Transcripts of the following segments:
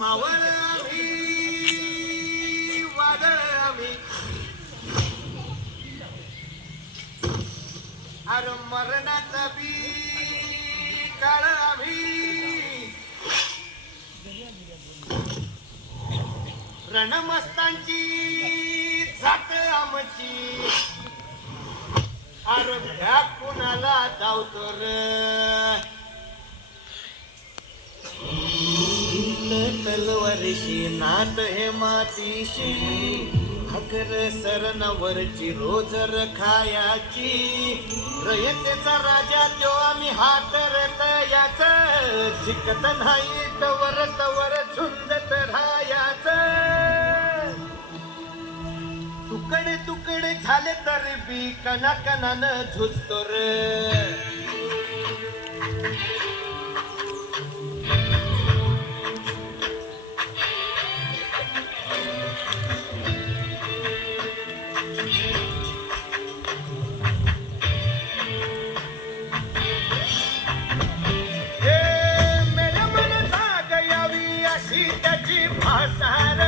मावळ आम्ही वादळ आम्ही. अरे मरणाचा बी काळ आम्ही. रणमस्तांची जात आमची. अरे भ्या कुणाला धावतो र तलवारीशी नात हे मातीशी. हकर सरनवरची रोज रखायाची. रयतेचा राजा तो आम्ही हातरत याच जिकत नाही तवर तवर झुंजत राहायाच. तुकडे तुकडे झाले तरी बी कना कनानं झुजतो रे. सीताची भासार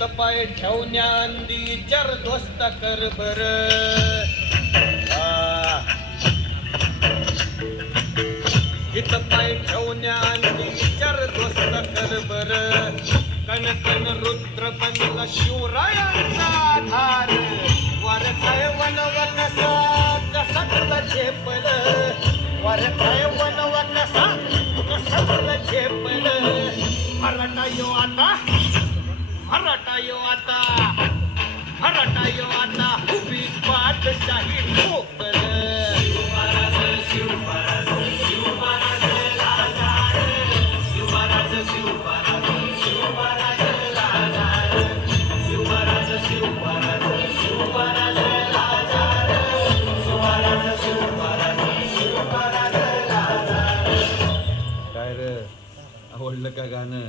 हित पाय ठेवण्या अंदी ध्वस्त कर बर. हित पाय ठेवण्या अंदी ध्वस्त कर बर. कण कण रुद्र बनला शिवरायांचा आधार. वार काय वनव कसा कसा तुला झेपल. वार काय वनव कसा कसा तुला झेपल. मराठा यो आता मराठा यो आता मराठा यो आता उभी पाठशाही ठोकर. काय रे? आवडलं का गाणं?